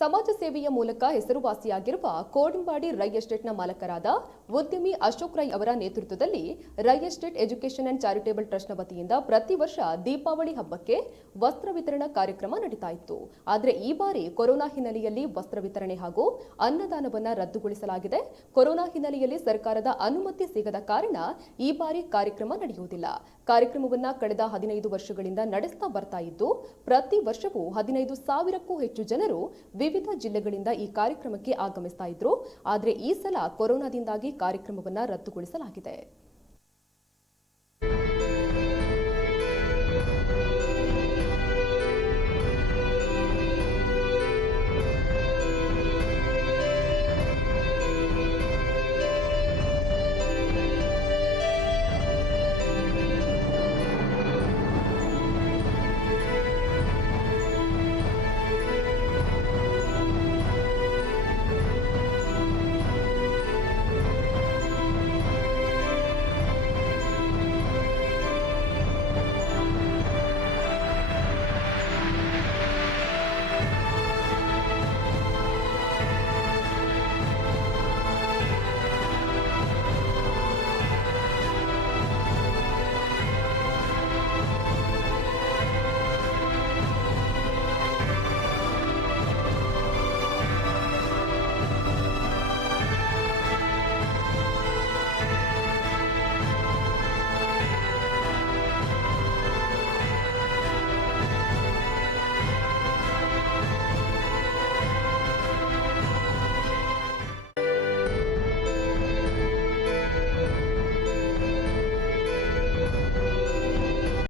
ಸಮಾಜ ಸೇವೆಯ ಮೂಲಕ ಹೆಸರುವಾಸಿಯಾಗಿರುವ ಕೋಡಿಂಬಾಡಿ ರೈ ಎಸ್ಟೇಟ್ನ ಮಾಲಕರಾದ ಉದ್ಯಮಿ ಅಶೋಕ್ ರೈ ಅವರ ನೇತೃತ್ವದಲ್ಲಿ Rai estate education and charitable ಟ್ರಸ್ಟ್ನ ವತಿಯಿಂದ ಪ್ರತಿ ವರ್ಷ ದೀಪಾವಳಿ ಹಬ್ಬಕ್ಕೆ ವಸ್ತ್ರ ವಿತರಣಾ ಕಾರ್ಯಕ್ರಮ ನಡೀತಾ ಇತ್ತು. ಆದರೆ ಈ ಬಾರಿ ಕೊರೋನಾ ಹಿನ್ನೆಲೆಯಲ್ಲಿ ವಸ್ತ್ರ ವಿತರಣೆ ಹಾಗೂ ಅನ್ನದಾನವನ್ನು ರದ್ದುಗೊಳಿಸಲಾಗಿದೆ. ಕೊರೋನಾ ಹಿನ್ನೆಲೆಯಲ್ಲಿ ಸರ್ಕಾರದ ಅನುಮತಿ ಸಿಗದ ಕಾರಣ ಈ ಬಾರಿ ಕಾರ್ಯಕ್ರಮ ನಡೆಯುವುದಿಲ್ಲ. ಕಾರ್ಯಕ್ರಮವನ್ನು ಕಳೆದ 15 ವರ್ಷಗಳಿಂದ ನಡೆಸ್ತಾ ಬರ್ತಾ ಇದ್ದು, ಪ್ರತಿ ವರ್ಷವೂ 15,000ಕ್ಕೂ ಹೆಚ್ಚು ಜನರು ವಿವಿಧ ಜಿಲ್ಲೆಗಳಿಂದ ಈ ಕಾರ್ಯಕ್ರಮಕ್ಕೆ ಆಗಮಿಸ್ತಾ ಇದ್ರು. ಆದರೆ ಈ ಸಲ ಕೊರೋನಾದಿಂದಾಗಿ ಕಾರ್ಯಕ್ರಮವನ್ನು ರದ್ದುಗೊಳಿಸಲಾಗಿದೆ.